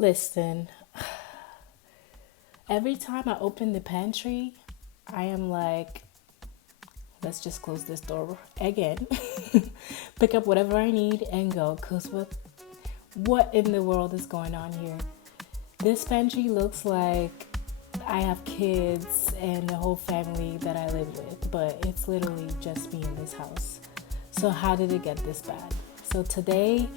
Listen, every time I open the pantry, I am like, let's just close this door again, pick up whatever I need and go. Cause what in the world is going on here? This pantry looks like I have kids and the whole family that I live with, but it's literally just me in this house. So how did it get this bad? So today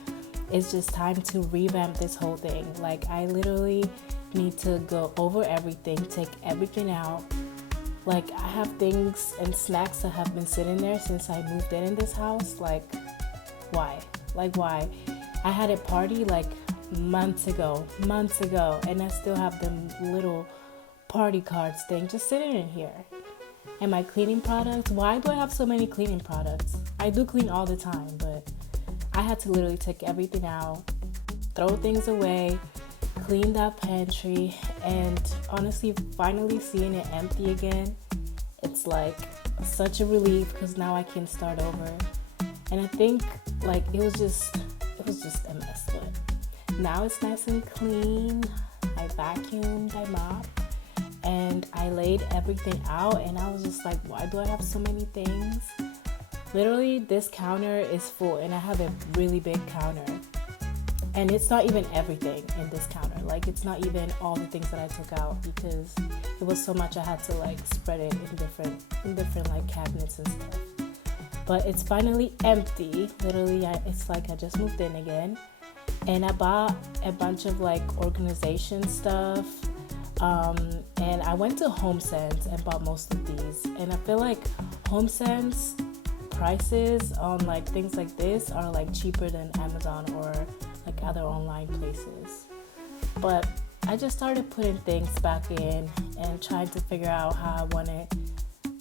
it's just time to revamp this whole thing. Like, I literally need to go over everything, take everything out. Like, I have things and snacks that have been sitting there since I moved in this house. Like, why? Like, why? I had a party like months ago, and I still have them little party cards thing just sitting in here. And my cleaning products, why do I have so many cleaning products? I do clean all the time, but I had to literally take everything out, throw things away, clean that pantry, and honestly, finally seeing it empty again, it's like such a relief because now I can start over. And I think like it was just a mess, but now it's nice and clean. I vacuumed, I mopped, and I laid everything out, and I was just like, why do I have so many things? Literally, this counter is full, and I have a really big counter. And it's not even everything in this counter. Like, it's not even all the things that I took out because it was so much I had to like spread it in different like cabinets and stuff. But it's finally empty. Literally, it's like I just moved in again. And I bought a bunch of like organization stuff. And I went to HomeSense and bought most of these. And I feel like HomeSense prices on like things like this are like cheaper than Amazon or like other online places. But I just started putting things back in and trying to figure out how I wanted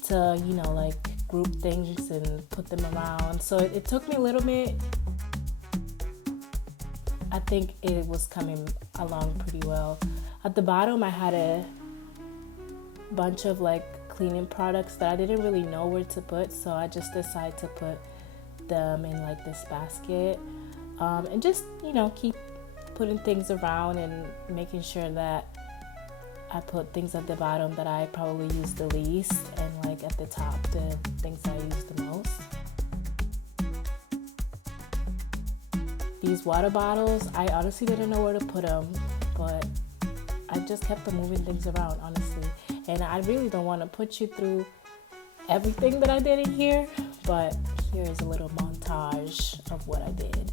to, like group things and put them around. So it took me a little bit. I think it was coming along pretty well. At the bottom, I had a bunch of like cleaning products that I didn't really know where to put, so I just decided to put them in like this basket, and just keep putting things around and making sure that I put things at the bottom that I probably use the least, and like at the top the things that I use the most. These water bottles, I honestly didn't know where to put them, but I just kept on moving things around, honestly. And I really don't want to put you through everything that I did in here, but here is a little montage of what I did.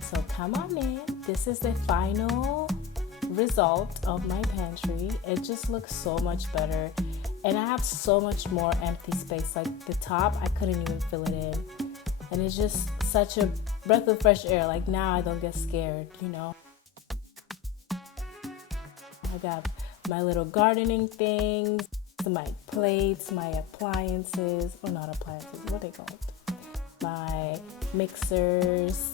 So come on in. This is the final result of my pantry. It just looks so much better. And I have so much more empty space. Like the top, I couldn't even fill it in. And it's just such a breath of fresh air. Like now I don't get scared, I got my little gardening things, my plates, my appliances, or not appliances, what are they called? My mixers,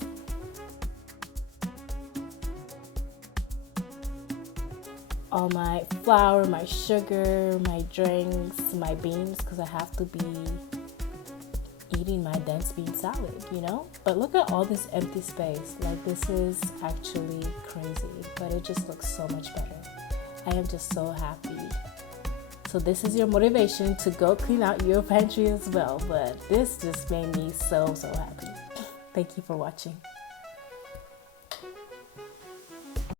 all my flour, my sugar, my drinks, my beans, because I have to be eating my dense bean salad, But look at all this empty space. Like, this is actually crazy, but it just looks so much better. I am just so happy. So this is your motivation to go clean out your pantry as well. But this just made me so happy. Thank you for watching.